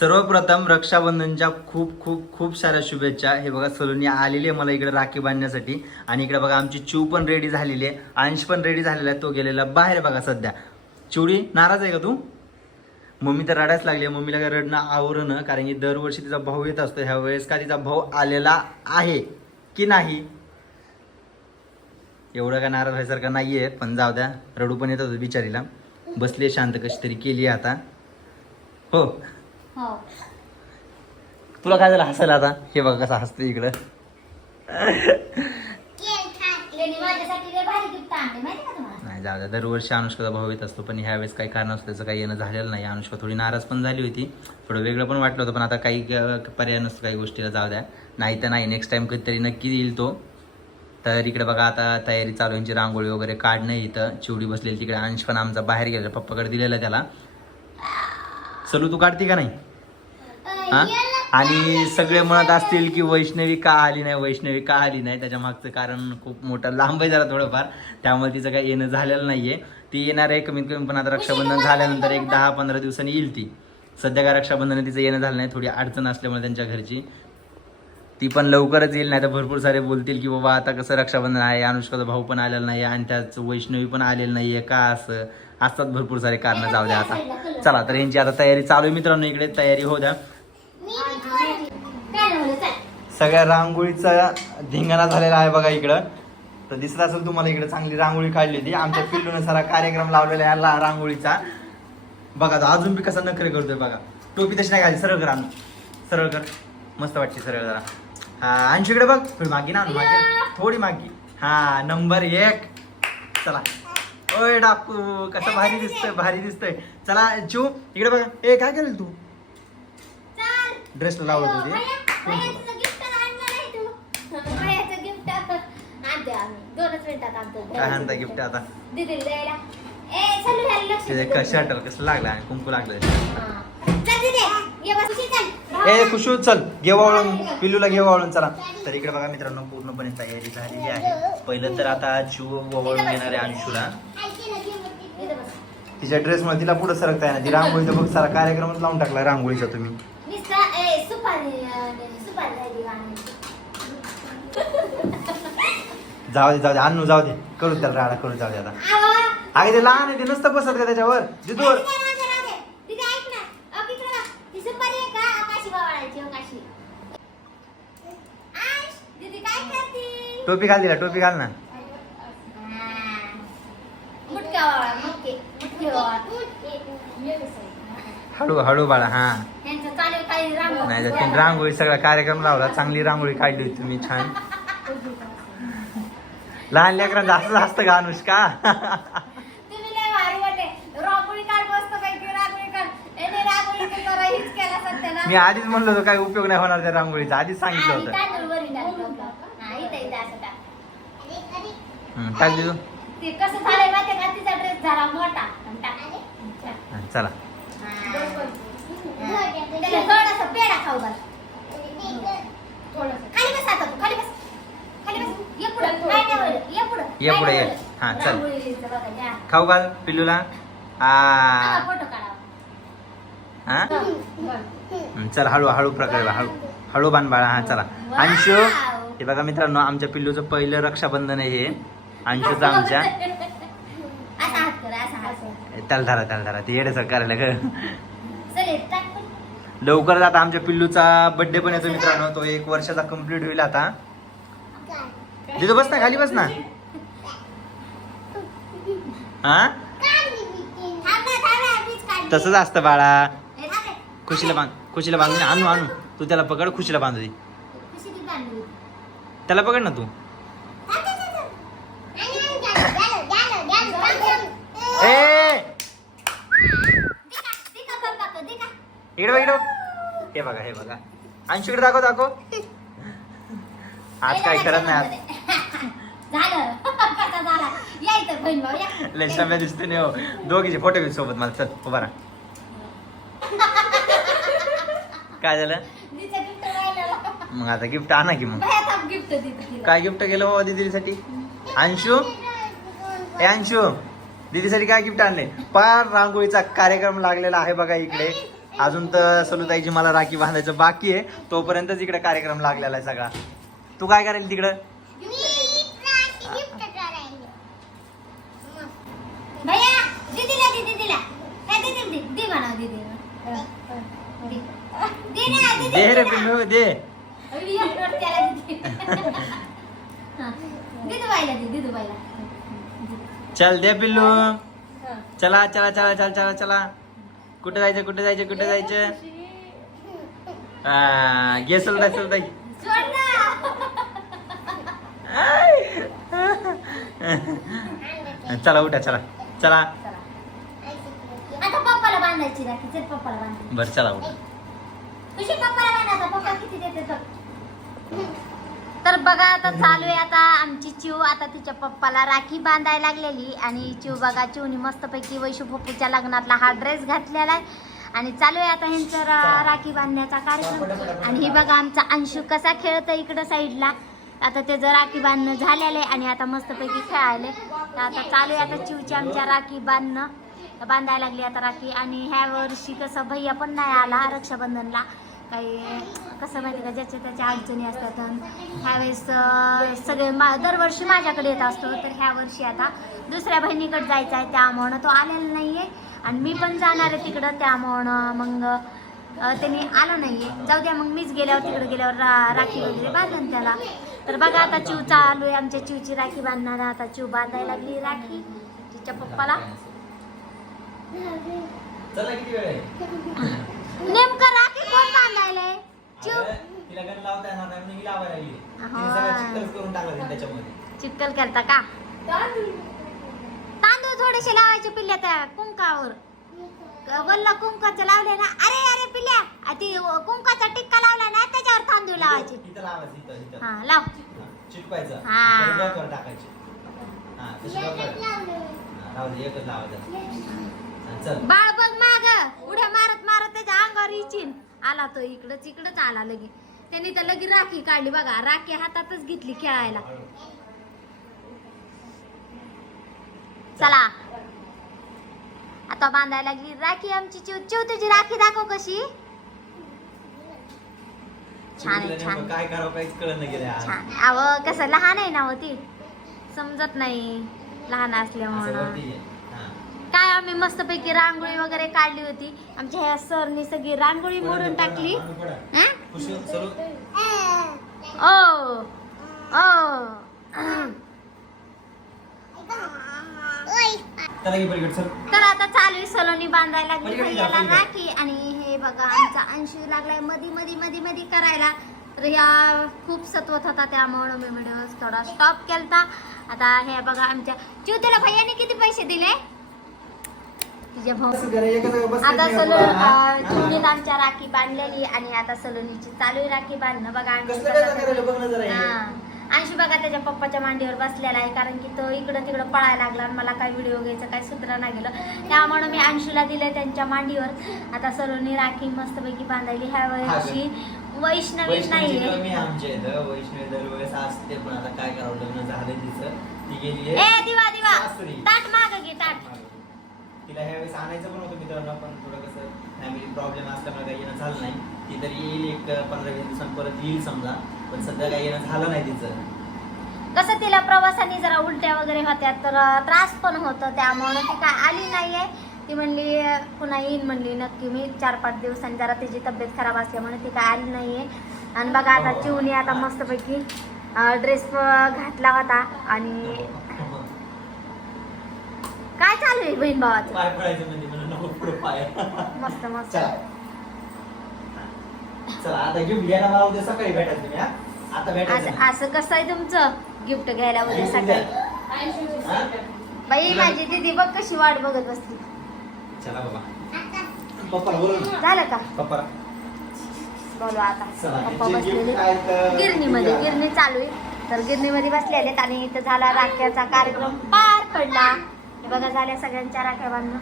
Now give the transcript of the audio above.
सर्वप्रथम रक्षाबंधनच्या खूप खूप खूप साऱ्या शुभेच्छा. हे बघा सलोनी आलेली आहे मला इकडे राखी बांधण्यासाठी. आणि इकडे बघा आमची चिव पण रेडी झालेली आहे. अंश पण रेडी झालेला आहे. तो गेलेला बाहेर बघा सध्या. चिवडी नाराज आहे का तू? मम्मी तर रडायच लागली आहे. मम्मीला काय रडणं आवरणं कारण की दरवर्षी तिचा भाऊ येत असतो. ह्या वेळेस का तिचा भाऊ आलेला आहे की नाही? एवढं काय नाराज व्हायसारखं नाही आहे पण जाऊ द्या. रडू पण येत होतं बिचारीला. बसली शांत कशी तरी केली आहे आता. हो. हो. तुला काय झालं? हसायला आता? हे बघा कसं हसते इकडं. नाही जाऊ द्या. दरवर्षी अनुष्काचा भाऊ येत असतो पण ह्यावेळेस काही कारण असतं त्याचं काही येणं झालेलं नाही. अनुष्का थोडी नाराज पण झाली होती. थोडं वेगळं पण वाटलं होतं पण आता काही पर्याय नसतो काही गोष्टीला. जाऊ द्या. नाही तर नाही नेक्स्ट टाइम कधीतरी नक्की येईल तो. तर इकडे बघा आता तयारी चालू यांची रांगोळी वगैरे काढणं इथं. चिवडी बसलेली तिकडे. अंश पण आमचा बाहेर गेला पप्पाकडे दिलेला त्याला. चलू तू काढते का नाही? हा? आणि सगळे म्हणत असतील की वैष्णवी का आली नाही वैष्णवी का आली नाही? त्याच्या मागचं कारण खूप मोठं लांब आहे जरा थोडंफार. त्यामुळे तिचं काही येणं झालेलं नाहीये. ती येणार आहे कमीत कमी पण आता रक्षाबंधन झाल्यानंतर एक दहा पंधरा दिवसांनी येईल ती. सध्या काय रक्षाबंधन तिचं येणं झालं नाही थोडी अडचण असल्यामुळे त्यांच्या घरची. ती पण लवकरच येईल नाही तर भरपूर सारे बोलतील की बाबा आता कसं रक्षाबंधन आहे अनुष्काचा भाऊ पण आलेला नाही आणि त्याच वैष्णवी पण आलेलं नाही आहे का असं? असतात भरपूर सारे कारणं जाऊ द्या आता. चला तर यांची आता तयारी चालू आहे मित्रांनो इकडे तयारी हो द्या. सगळ्या रांगोळीचा धिंगाणा झालेला आहे बघा इकडं. तर दिसत असेल तुम्हाला इकडे चांगली रांगोळी काढली होती. आमच्या पिल्लूने सारा कार्यक्रम लावलेला आहे ला- रांगोळीचा. बघा तो अजून बी कसा नखरे करतोय बघा. टोपी तशी नाही घाली सरळ कर आणून. सरळ कर. मस्त वाटते सरळ जरा. हा आणशी इकडे बघ. थोडी मागी ना मागे. थोडी मागी. हा नंबर एक. चला. ओय डाकू कसं भारी दिसतंय भारी दिसतंय. चला चिव इकडे बघा. ए काय करेल तू? ड्रेसला लावत होती. काय आणता गिफ्ट आता? दे. शर्टल कसं लागलं आणि कुंकू लागलं. ए खुशू चल. घे वाळून. पिल्लूला घे वाळून चला. तर इकडे बघा मित्रांनो पूर्णपणे तयारी झालेली आहे. पहिलं तर आता शिव वळून घेणार आहे अंशूला. तिच्या ड्रेसमुळे तिला पुढे सरकता येणार. ती रांगोळीचा बघ सारा कार्यक्रमच लावून टाकला रांगोळीचा तुम्ही नुसतं, ए, सुपारी अं, सुपारी राहिली गाण्याची. जाऊ दे जाऊ दे आणू जाऊ दे. करू त्याला राडा करू जाऊ दे आता. अगे ते लहान आहे ते नसतं बसत का? त्याच्यावर करते? टोपी घाल तिला टोपी घाल ना. हळू हळू बाळा हा यांचं चालेल काही रांगोळी. नाही तुम्ही रांगोळी सगळा कार्यक्रम लावला. चांगली रांगोळी काढली होती तुम्ही छान. लहान लेकरांचं असंच असतं का अनुष्का. मी आधीच म्हणलो होतो काही उपयोग नाही होणार त्या रांगोळीचा. आधीच सांगितलं होतं. ते चला. त्याला थोडासा पेढा खाऊ घाल. खाली बस आता तू, खाली बस. खाली बस. ये पुढं. काय नाही होईल. ये पुढं. ये पुढं, काय ये. नाही होईल. हा, चल. खाऊ घाल पिल्लूला आ फोटो. हा चल हळू हळू प्रकार हळू हळू बांध बाळा हा चला अंशू. हे बघा मित्रांनो आमच्या पिल्लूचं पहिलं रक्षाबंधन आहे हे अंशूचं आमच्या असा हात कर असा हात कर. त्याला धरा त्याला धरा ते येडे करायला ग चल टाक पण. लवकरच आता आमच्या पिल्लूचा बर्थडे पण येतो मित्रांनो तो एक वर्षाचा कंप्लीट होईल आता तिथं बस ना खाली बस ना हा. तसंच असतं बाळा. खुशीला बांध खुशीला बांधून आणू आणू तू त्याला पकड खुशीला बांधू दे? त्याला पकड ना तू. ए का, हे बघा हे बघा. अंशुकडे दाखव दाखव. आज काय करत नाही आज? लय समय दिसते नाही हो. दोघीचे फोटो घेऊ सोबत मला. चल उभा काय झालं? मग आता गिफ्ट आणा की मग. काय गिफ्ट केलं बाबा दिदीसाठी? अंशू? ए अंशू दिदीसाठी काय गिफ्ट आणले? पार रांगोळीचा कार्यक्रम लागलेला आहे बघा इकडे. अजून तर सलुताईची मला राखी बांधायचं बाकी आहे. तोपर्यंतच इकडे कार्यक्रम लागलेला आहे सगळा. तू काय करेल तिकडं? दे रे पिल्लू दे. चल दे पिल्लू. चला चला चला चला चला चला. कुठे जायचं कुठे जायचं कुठे जायचं? हा, घे सलताई सलताई सोड. ना चला उठा चला. चला. बर चला उठा. तर बघा आता चालू आहे आता आमची चिव. आता तिच्या पप्पाला राखी बांधायला लागलेली आणि चिव बघा चिवनी मस्तपैकी वैशू पप्पूच्या लग्नातला हा ड्रेस घातलेला आहे. आणि चालू आहे आता ह्यांचं रा- राखी बांधण्याचा कार्यक्रम. आणि ही बघा आमचा अंशू कसा खेळतो इकडं साईडला आता त्याचं राखी बांधणं झालेलं आहे आणि आता मस्तपैकी खेळायले तर आता चालू आहे आता चिवची आमच्या राखी बांधणं. बांधायला लागली आता राखी. आणि ह्या वर्षी कसं भैया पण नाही आला रक्षाबंधनला. काही कसं माहिती का ज्याच्या त्याच्या अडचणी असतात आणि ह्यावेळेस सगळे मा दरवर्षी माझ्याकडे येत असतो. तर ह्या वर्षी आता दुसऱ्या बहिणीकडे जायचं आहे त्यामुळं तो आलेला नाही आहे आणि मी पण जाणार आहे तिकडं त्यामुळं मग त्यांनी आलं नाही आहे जाऊ द्या मग मीच गेल्यावर तिकडे गेल्यावर रा राखी वगैरे बांधन त्याला. तर बघा आता चिव चालू आहे आमच्या चिवची राखी बांधणार आता चिव बांधायला लागली राखी तिच्या पप्पाला. नेमकं राखी कोण तिला गण लावता येणार नाही म्हणून ही लावायला लागली. तिने. सगळं चिखलच करून टाकलं तिने त्याच्यामध्ये. चिक्कल करता का? तांदूळ. थोडेसे लावायचे पिल्ल्या त्या कुंकावर. क- वल्ल कुंकाचं लावले ना. अरे अरे पिल्ल्या आ ती कुंकाचा टिक्का लावला ना त्याच्यावर तांदूळ लावायचे. इथं लावायचं इथं इथं. हा लाव. हा, चिटकवायचं. हा. परत डोक्यावर टाकायचे. हा तशी डोक्यावर. हा, राहू दे एकच लावायचं. हा, चल. बाळ बघ माग. उड्या मारत मारत त्याच्या अंगावर इचिन. आला तो इकडच इकडच आला लगे. त्यांनी तर लगी राखी काढली बघा राखी हातातच घेतली खेळायला. चला. आता बांधायला लागली राखी आमची. चिव चिव तुझी राखी दाखव कशी. छान आहे, छान. काय करावं काहीच कळत नाही. छान. अव कसं लहान आहे ना होती समजत नाही. लहान असं असल्यामुळं. काय आम्ही मस्तपैकी रांगोळी वगैरे काढली होती. आमच्या ह्या सरनी सगळी रांगोळी मोडून टाकली. ओ. ओ. तर आता चालू आहे सलोनी बांधायला लागली भैयाला. राखी आणि हे बघा आमचा अंशू लागलाय मधी मधी मधी मधी करायला. तर ह्या खूप सत्वत होता त्यामुळे मी व्हिडिओ थोडा स्टॉप केलता. आता हे बघा आमच्या ज्योतीला भैयाने किती पैसे दिले? तिच्या भाऊ. आता नाही सलो आपण, हा? चिवणीत आमच्या राखी बांधलेली आणि आता सलोनीची चालू आहे राखी बांधणं बघा करायला बघ त्याच्या पप्पाच्या मांडीवर बसलेला आहे कारण की तो इकडं तिकडं पळायला लागला आणि मला काय व्हिडिओ घ्यायचं काय सूत्र नाही गेलं. त्यामुळे मी अंशूला दिले त्यांच्या मांडीवर. आता सलोनी राखी मस्तपैकी बांधायली ह्या वर्षी वैष्णवी. नाहीये. कमी आमच्या इथं. वैष्णवी दरवेळेस असते पण आता काय करावं लग्न झालं तिचं. ती गेली. ताट माग घे ताट. तिला ह्यावेळेस आणायचं पण होतं मित्रांनो पण थोडं कसं फॅमिली प्रॉब्लेम असल्यामुळे काही येणं झालं नाही. ती तरी येईल एक पंधरा वीस दिवसांत परत येईल समजा पण सध्या काही येणं झालं नाही तिचं. कसं तिला प्रवासाने जरा उलट्या वगैरे होत्या तर त्रास पण होतो त्यामुळे ती काय आली नाहीये. ती म्हणली पुन्हा येईन म्हणली नक्की मी चार पाच दिवसांनी जरा तिची तब्येत खराब असल्यामुळे ती काय आली नाहीये. आणि बघा आता चिवणी आता मस्तपैकी ड्रेस घातला होता आणि चालू आहे बहीण भावाचं. पाय पडायचं म्हणजे म्हणून नको पुढं पाय. मस्त मस्त. चला. चला आता गिफ्ट घ्यायला मला उद्या सकाळी भेटायचं तुम्ही हा? आता भेटायचं असं असं कसं आहे तुमचं गिफ्ट घ्यायला वगैरे. सकाळी? बाई माझी दीदी बघ कशी वाट बघत बसली. चला बाबा. पप्पा बोलू ना. झालं का? पप्पा. बोलू आता. चला पप्पा बसलेले. गिरणीमध्ये गिरणी चालू आहे. तर गिरणीमध्ये बसलेले आणि इथं झाला राख्याचा कार्यक्रम. पार पडला. बघा झाल्या सगळ्यांच्या राख्या बांधणं.